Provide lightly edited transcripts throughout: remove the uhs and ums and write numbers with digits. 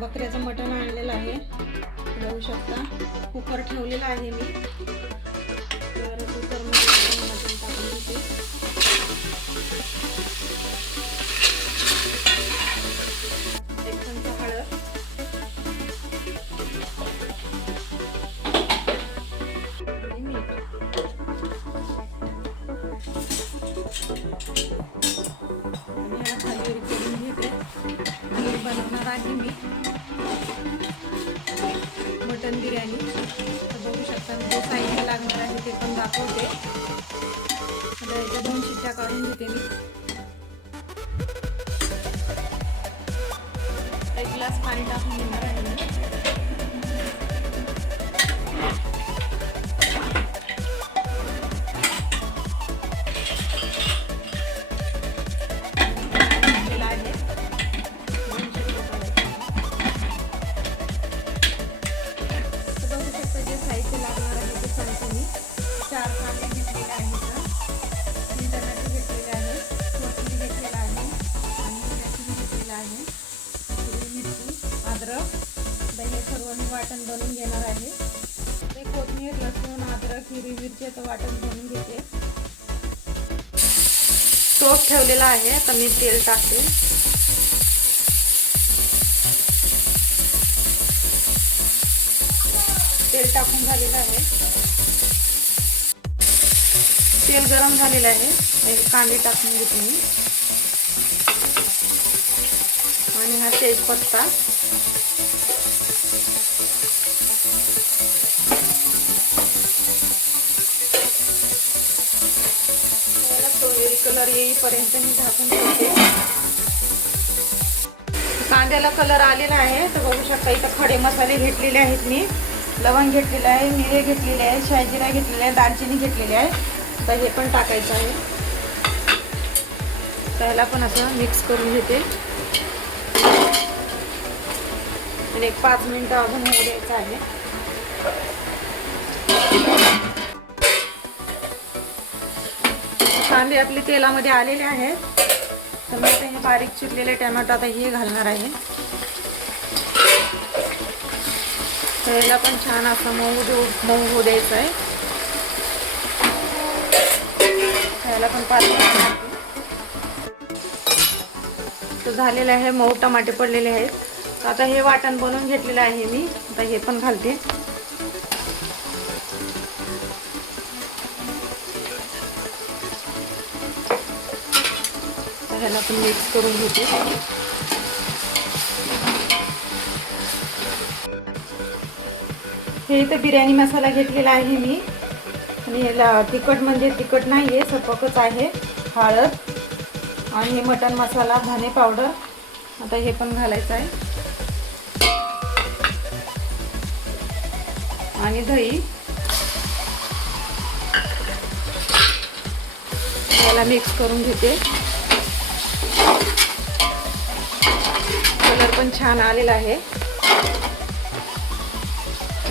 बकऱ्याचं मटण आणलेलं आहे, बघू शकता. कुकर ठेवलेला आहे मी, तर कुकरमध्ये मटण टाकून घेते. एक चमचा हळद, आणि मीठ. आणि याला खाली करून घेते. आणि बनवणार आहे मी मटन बिर्याणी. तर बघू शकता मी जे साहित्य लागणार आहे ते पण दाखवते. आता याच्या 2 शिट्ट्या काढून घेते मी. 1 ग्लास पाणी टाकून घेणार आहे मी. साहित्य लागणार आहे ते सांगते मी. 4 कांदे घेतलेले आहेत, 3 टमाटे घेतलेले आहेत, कोथिंबीर घेतलेला आहे, आणि लसूण घेतलेला आहे, हिरवी मिरची, अद्रक. हे सर्व मी वाटण बनवून घेणार आहे. ते कोथिंबीर, लसूण, अद्रक, हिरवी मिरचीचं वाटण बनवून घेते. टोप ठेवलेला आहे, तर मी तेल टाकते. तेल टाकून झालेलं आहे. तेल गरम झालेलं आहे. कांदे टाकून घेते मी, आणि हा तेजपत्ता, सोनेरी कलर येईपर्यंत मी झाकून ठेवते. कांद्याला कलर आलेला आहे, तर बघू शकता. इथं खडे मसाले घेतलेले आहेत मी. लवंग घेतलेलं आहे, मिरे घेतलेले आहे, शाहीजिरा घेतलेला आहे, दालचिनी घेतलेली आहे. तर हे पण टाकायचं आहे. त्याला पण असं मिक्स करून घेते, आणि एक 5 मिनिटं अजून होऊ द्यायचं आहे. कांदे आपले तेलामध्ये आलेले आहेत, तर मी आता हे बारीक चिरलेले टोमॅटो आता हे घालणार आहे. त्याला पण छान असं मऊ होऊ द्यायचं आहे. त्याला पण 5 मिनिट तर झालेलं आहे. मऊ टमाटे पडलेले आहेत. तर आता हे वाटण बनवून घेतलेलं आहे मी. आता हे पण घालते. ह्याला पण मिक्स करून घेते. हे इथं बिर्याणी मसाला घेतलेला आहे मी, आणि याला तिखट म्हणजे तिखट नाही आहे, सपकच आहे. हळद, आणि हे मटण मसाला, धने पावडर. आता हे पण घालायचं आहे, आणि दही. याला मिक्स करून घेते. कलर पण छान आलेला आहे.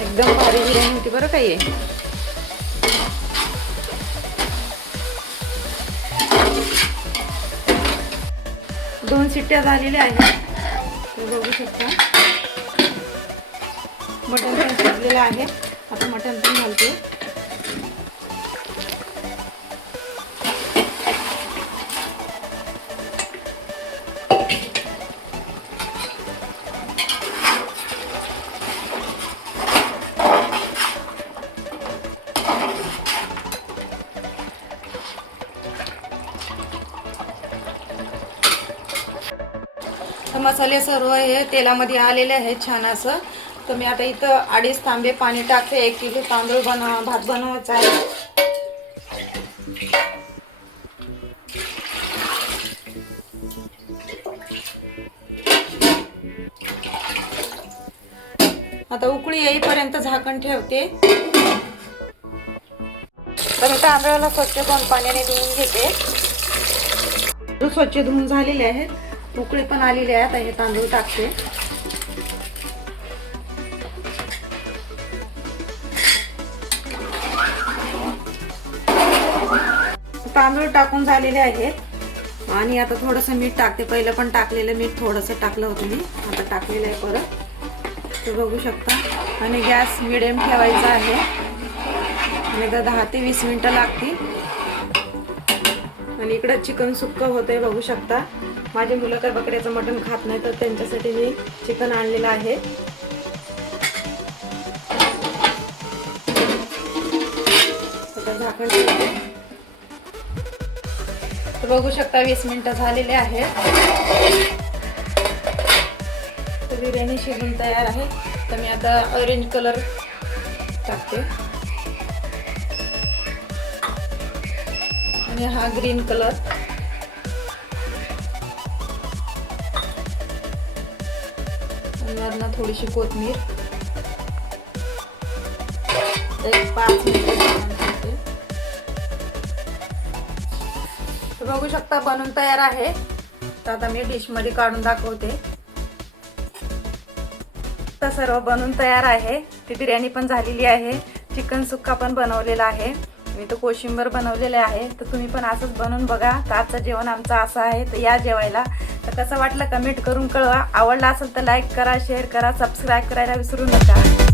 एकदम भारी बिर्याणी होती बरं काही. 2 शिट्ट्या झालेल्या आहेत, तुम्ही बघू शकता. मटण पण शिजलेलं आहे. आता मटण पण घालते. मसाले सर्व हे तेलामध्ये आलेले आहेत छान असं. तर मी आता इथं 2.5 तांबे पाणी टाकते. 1 किलो तांदूळ भात बनवायचा आहे. आता उकळी येईपर्यंत झाकण ठेवते. तर मी तांदळाला स्वच्छ 2 पाण्याने धुवून घेते. स्वच्छ धुवून झालेले आहेत, उकळी पण आलेली आहे. आता हे तांदूळ टाकते. तांदूळ टाकून झालेले आहेत आणि आता थोडंसं मीठ टाकते. पहिलं पण टाकलेलं मीठ थोडंसं टाकलं होतं मी, आता टाकलेलं आहे परत, ते बघू शकता. आणि गॅस मिडियम ठेवायचा आहे आणि 10 ते 20 मिनिटं लागतील. आणि इकडं चिकन सुक्कं होतंय बघू शकता. माझे मुलं काय बकऱ्याचं मटण खात नाही, तर त्यांच्यासाठी मी चिकन आणलेलं आहे. आता झाकण ठेवते. तर बघू शकता 20 मिनिटं झालेले आहेत. तर बिर्याणी शिजून तयार आहे. तर मी आता ऑरेंज कलर टाकते आणि हा ग्रीन कलर, आणि वरनं थोडीशी कोथिंबीर. 5 मिनिट. बघू शकता बनून तयार आहे. तर आता मी डिश मध्ये काढून दाखवते. तर सर्व बनून तयार आहे. ती बिर्याणी पण झालेली आहे, चिकन सुक्का पण बनवलेला आहे, मी तो कोशिंबीर बनवलेले आहे. तर तुम्ही पण असंच बनवून बघा. तर आजचं जेवण आमचं असं आहे. तर या जेवायला. तर कसं वाटलं कमेंट करून कळवा. आवडला असेल तर लाईक करा, शेअर करा, सबस्क्राईब करायला विसरू नका.